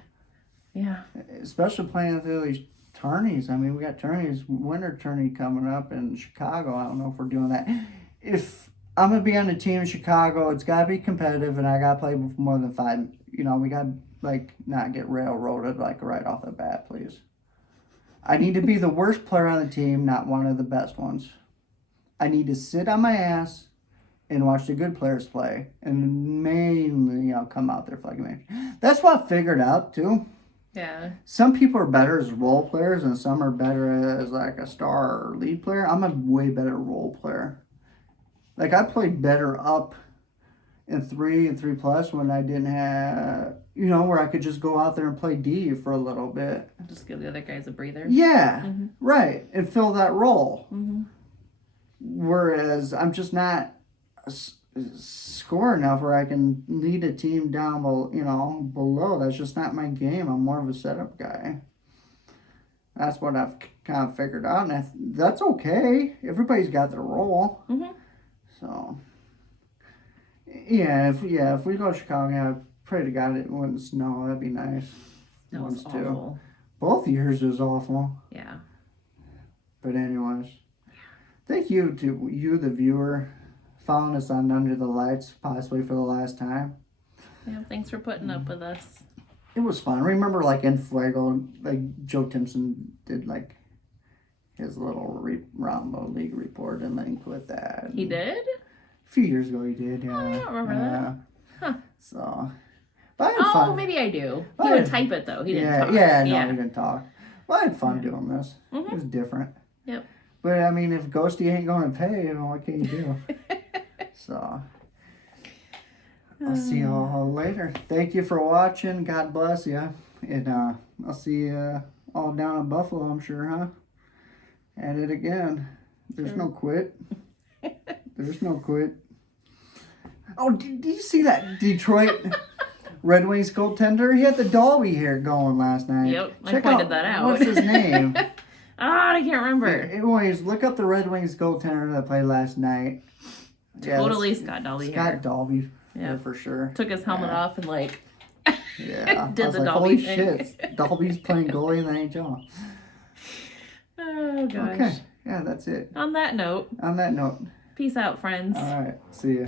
Yeah. Especially playing through these tourneys. I mean, we got tourneys, winter tourney coming up in Chicago. I don't know if we're doing that. If I'm going to be on the team in Chicago, it's got to be competitive, and I got to play with more than 5. We got to, not get railroaded, right off the bat, please. I need to be the worst player on the team, not one of the best ones. I need to sit on my ass and watch the good players play, and mainly I'll come out there for a match. That's what I figured out, too. Yeah. Some people are better as role players, and some are better as, a star or lead player. I'm a way better role player. I played better up in 3 and 3+ when I didn't have, where I could just go out there and play D for a little bit. Just give the other guys a breather. Yeah, Mhm. right, and fill that role. Mm-hmm. Whereas I'm just not, score enough where I can lead a team down, below. That's just not my game. I'm more of a setup guy. That's what I've kind of figured out, and that's okay. Everybody's got their role. Mm-hmm. So, if we go to Chicago, I pray to God it wouldn't snow. That'd be nice. That was Once, too. awful. Both years was awful. Yeah. But anyways, thank you to you, the viewer, following us on Under the Lights, possibly for the last time. Yeah, thanks for putting up with us. It was fun. Remember, like in Fuego, like Joe Timpson did like his little round the league report and linked with that. He did? A few years ago, he did. Yeah. Oh, I don't remember that. Huh. So, but I had fun. Maybe I do. He Well, would type it though. He didn't talk. No, he didn't talk. Well, I had fun doing this. Mhm. It was different. Yep. But I mean, if Ghosty ain't going to pay, what can you do? So, I'll see you all later. Thank you for watching. God bless you. And I'll see you all down in Buffalo, I'm sure, huh? At it again. There's no quit. There's no quit. Oh, did you see that Detroit Red Wings goaltender? He had the Dolby hair going last night. Yep, I pointed that out. What's his name? I can't remember. Anyways, look up the Red Wings goaltender that played last night. Totally Scott Dolby Scott hair. Dolby. Yeah. Yeah, for sure. Took his helmet off and like Yeah. did I was the like, Dolby holy thing. shit. Dolby's playing goalie in the NHL. Oh gosh. Okay. Yeah, that's it. On that note, On that note. peace out, friends. All right. See ya.